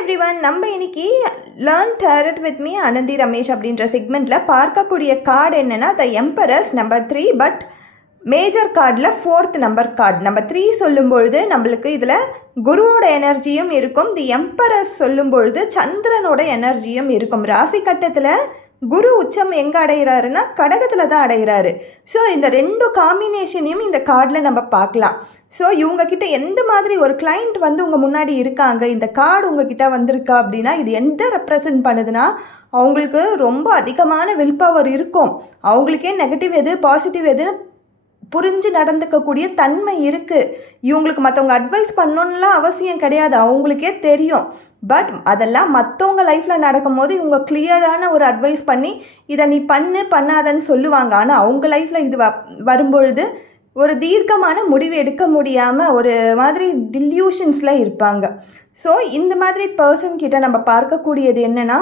Everyone, நம்ம இன்னைக்கு learn tarot with me Ananthi Ramesh அப்படின்ற செக்மெண்ட்டில் பார்க்கக்கூடிய கார்டு என்னென்னா த எம்பரஸ் நம்பர் 3. பட் மேஜர் கார்டில் 4th நம்பர் கார்டு நம்பர் 3 சொல்லும்பொழுது நம்மளுக்கு இதில் குருவோட எனர்ஜியும் இருக்கும். தி எம்பரஸ் சொல்லும்பொழுது சந்திரனோட எனர்ஜியும் இருக்கும். ராசி கட்டத்தில் குரு உச்சம் எங்கே அடைகிறாருன்னா கடகத்தில் தான் அடைகிறாரு. ஸோ இந்த ரெண்டு காம்பினேஷனையும் இந்த கார்டில் நம்ம பார்க்கலாம். ஸோ இவங்கக்கிட்ட எந்த மாதிரி ஒரு கிளைண்ட் வந்து உங்கள் முன்னாடி இருக்காங்க, இந்த கார்டு உங்ககிட்ட வந்திருக்கா அப்படின்னா இது எந்த ரெப்ரசன்ட் பண்ணுதுன்னா அவங்களுக்கு ரொம்ப அதிகமான வில் பவர் இருக்கும். அவங்களுக்கே நெகட்டிவ் எது பாசிட்டிவ் எதுன்னு புரிஞ்சு நடந்துக்கக்கூடிய தன்மை இருக்குது. இவங்களுக்கு மற்றவங்க அட்வைஸ் பண்ணணுன்னுலாம் அவசியம் கிடையாது, அவங்களுக்கே தெரியும். பட் அதெல்லாம் மற்றவங்க லைஃப்பில் நடக்கும்போது இவங்க கிளியரான ஒரு அட்வைஸ் பண்ணி இதை நீ பண்ணாதன்னு சொல்லுவாங்க. ஆனால் அவங்க லைஃப்பில் இது வரும்பொழுது ஒரு தீர்க்கமான முடிவு எடுக்க முடியாமல் ஒரு மாதிரி டில்யூஷன்ஸில் இருப்பாங்க. ஸோ இந்த மாதிரி பர்சன் கிட்ட நம்ம பார்க்கக்கூடியது என்னென்னா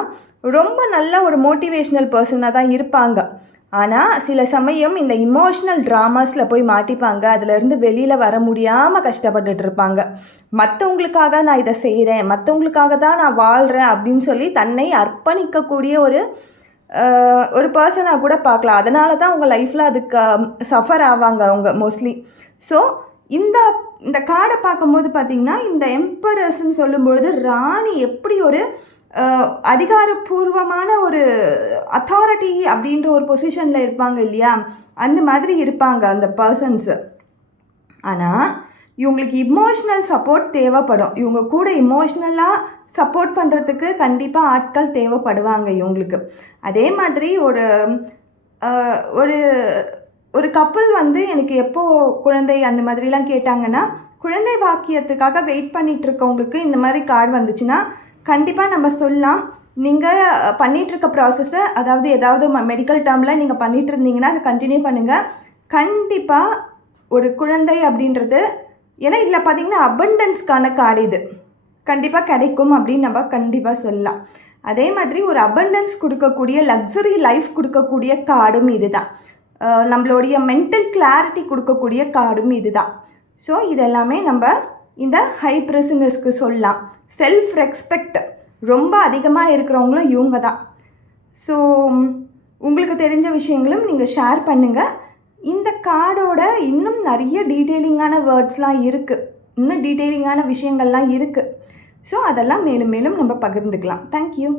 ரொம்ப நல்ல ஒரு மோட்டிவேஷ்னல் பர்சனாக தான் இருப்பாங்க. ஆனால் சில சமயம் இந்த இமோஷ்னல் ட்ராமாஸில் போய் மாட்டிப்பாங்க. அதிலேருந்து வெளியில் வர முடியாமல் கஷ்டப்பட்டுட்டு இருப்பாங்க. மற்றவங்களுக்காக நான் இதை செய்கிறேன், மற்றவங்களுக்காக தான் நான் வாழ்கிறேன் அப்படின்னு சொல்லி தன்னை அர்ப்பணிக்கக்கூடிய ஒரு பர்சனாக கூட பார்க்கலாம். அதனால தான் அவங்க லைஃப்பில் அதுக்கு சஃபர் ஆவாங்க அவங்க மோஸ்ட்லி. ஸோ இந்த கார்டை பார்க்கும்போது பார்த்திங்கன்னா இந்த எம்பரஸ்ன்னு சொல்லும்பொழுது ராணி எப்படி ஒரு அதிகாரப்பூர்வமான ஒரு அத்தாரிட்டி அப்படின்ற ஒரு பொசிஷனில் இருப்பாங்க இல்லையா, அந்த மாதிரி இருப்பாங்க அந்த பர்சன்ஸு. ஆனால் இவங்களுக்கு இமோஷ்னல் சப்போர்ட் தேவைப்படும். இவங்க கூட இமோஷ்னலாக சப்போர்ட் பண்ணுறதுக்கு கண்டிப்பாக ஆட்கள் தேவைப்படுவாங்க இவங்களுக்கு. அதே மாதிரி ஒரு ஒரு கப்பல் வந்து எனக்கு எப்போது குழந்தை அந்த மாதிரிலாம் கேட்டாங்கன்னா குழந்தை வாக்கியத்துக்காக வெயிட் பண்ணிகிட்ருக்கவங்களுக்கு இந்த மாதிரி கார்டு வந்துச்சுன்னா கண்டிப்பாக நம்ம சொல்லலாம், நீங்கள் பண்ணிகிட்ருக்க ப்ராசஸை, அதாவது ஏதாவது மெடிக்கல் டேர்மில் நீங்கள் பண்ணிகிட்டு இருந்தீங்கன்னா அதை கண்டினியூ பண்ணுங்கள். கண்டிப்பாக ஒரு குழந்தை அப்படின்றது, ஏன்னா இதில் பார்த்திங்கன்னா அபண்டன்ஸ்க்கான கார்டு இது கண்டிப்பாக கிடைக்கும் அப்படின்னு நம்ம கண்டிப்பாக சொல்லலாம். அதே மாதிரி ஒரு அபண்டன்ஸ் கொடுக்கக்கூடிய லக்ஸரி லைஃப் கொடுக்கக்கூடிய கார்டும் இது தான். நம்மளுடைய மென்டல் கிளாரிட்டி கொடுக்கக்கூடிய கார்டும் இது தான். ஸோ இதெல்லாமே நம்ம இந்த ஹை பிரசனஸ்க்கு சொல்லலாம். செல்ஃப் ரெஸ்பெக்ட் ரொம்ப அதிகமாக இருக்கிறவங்களும் இவங்க தான். ஸோ உங்களுக்கு தெரிஞ்ச விஷயங்களும் நீங்கள் ஷேர் பண்ணுங்கள். இந்த கார்டோட இன்னும் நிறைய டீட்டெயிலிங்கான வேர்ட்ஸ்லாம் இருக்குது, இன்னும் டீட்டெயிலிங்கான விஷயங்கள்லாம் இருக்குது. ஸோ அதெல்லாம் மேலும் மேலும் நம்ம பகிர்ந்துக்கலாம். தேங்க்யூ.